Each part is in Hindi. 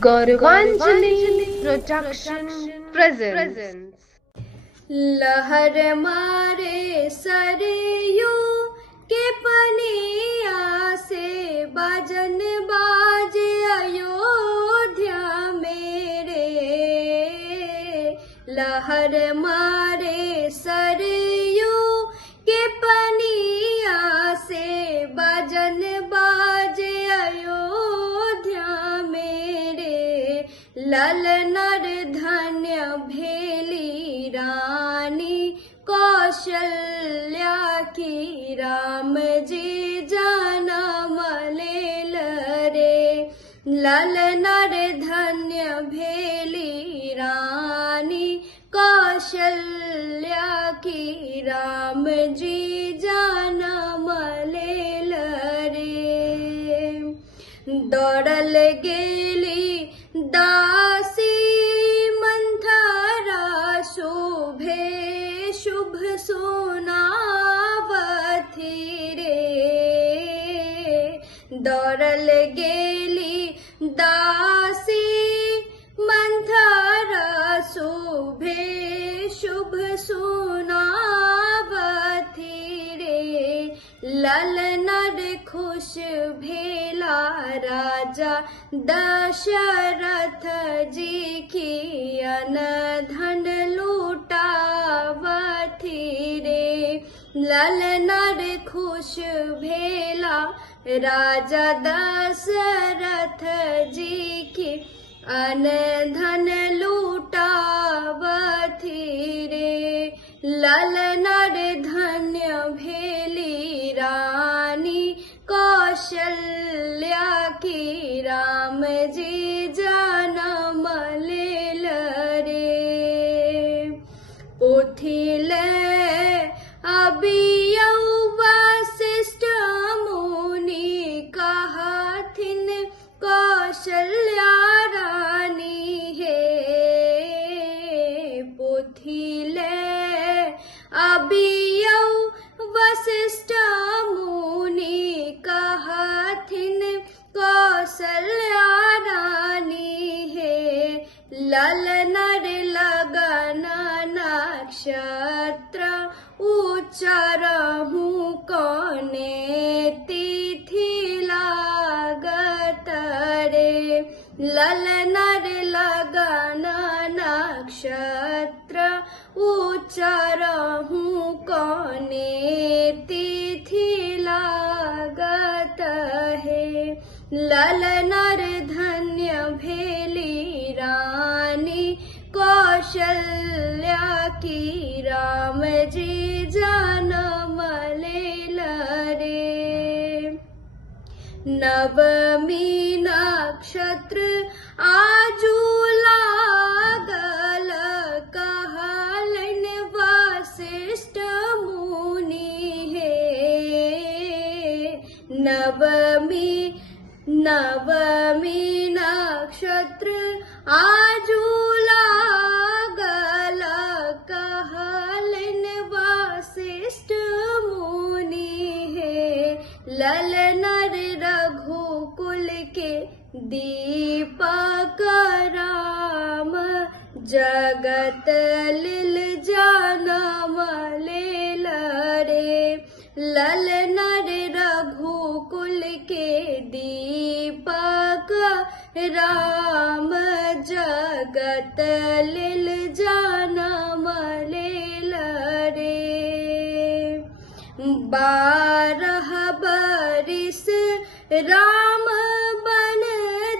Gauravanjali Production presents लहर मारे सरयू के पनिया से बाजन बाज अयोध्या मेरे। लहर मारे सरयू के पनिया से बाजन बाज अयोध्या मेरे। ललनर धन्य भेली रानी कौशल्या की राम जी जनम लेल रे। ललनर धन्य भेली रानी कौशल्या की राम जी जनम लेल रे। दौड़ल गेली दासी मंथरा शोभे शुभ सोनावथी रे। दौड़ल गेली दासी मंथरा शोभे शुभ सोनावथी रे। ललनर खुश भेला राजा दशरथ जी की अनधन लूटावथी रे। ललनर खुश भेला राजा दशरथ जी की अनधन लूटावथी रे। ललनर धन्य भेली रानी कौशल्या की राम जी जनम लेल रे। पोथिल अबियौ वसिष्ठ मुनि कहथिन कौशल्या रानी हे। पोथिल अबियौ वसिष्ठ मुनि कहथिन कौशल्या रानी हे। ललनर लगन नक्षत्र उच्चरहु कौने तिथि लागत रे। ललनर लगन नक्षत्र उच्चरहु कौने तिथि लागत है। ललनर धन्य भेली रानी कौशल्या की राम जी जनम लेल रे। नवमी नक्षत्र आजू लागल कहलन वसिष्ठ मुनि हे। नवमी नक्षत्र आजू लागल कहलन वसिष्ठ मुनि हे। ललनर रघुकुल के दीपक राम जगत लिल जनम लेल रे। ललनर रघुकुल के दीपक राम जगत लिल जनम लेल रे। 12 बरिस राम बन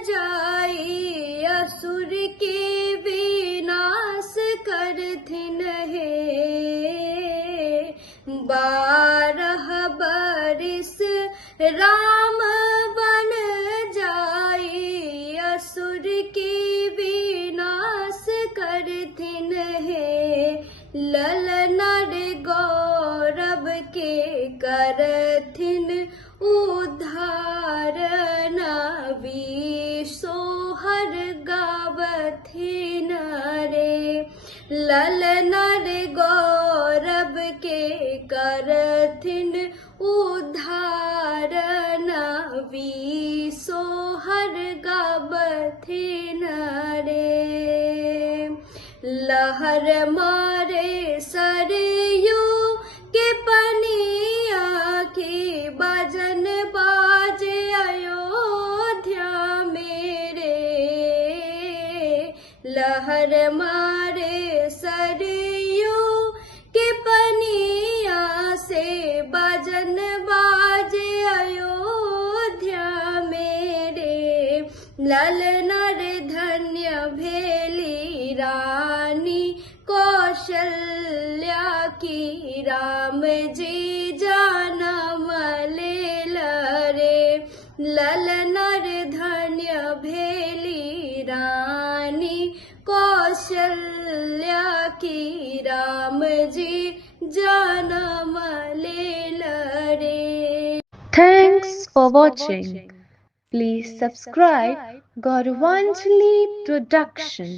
जाई असुर के विनाश करथिन हे। 12 बरिस राम बन जाई असुर के विनाश करथिन हे। ललनर गौरव के करथिन उद्धार नबी सोहर गावथिन रे। ललनर गौरव के करथिन उद्धार नबी सोहर गावथिन थिन रे लहर मारे सरयू के पनिया की बजन बाजे अयोध्या मेरे लहर मारे सरयू के पनिया से बजन बाजे अयोध्या मेरे ललना रे धन्य भेली रानी कौशल्या की राम जी जानम लेल रे ललना रे धन्य भेली रानी कौशल्या की राम जी जानम लेल रे। Thanks for watching. Please subscribe Gauravanjali Production.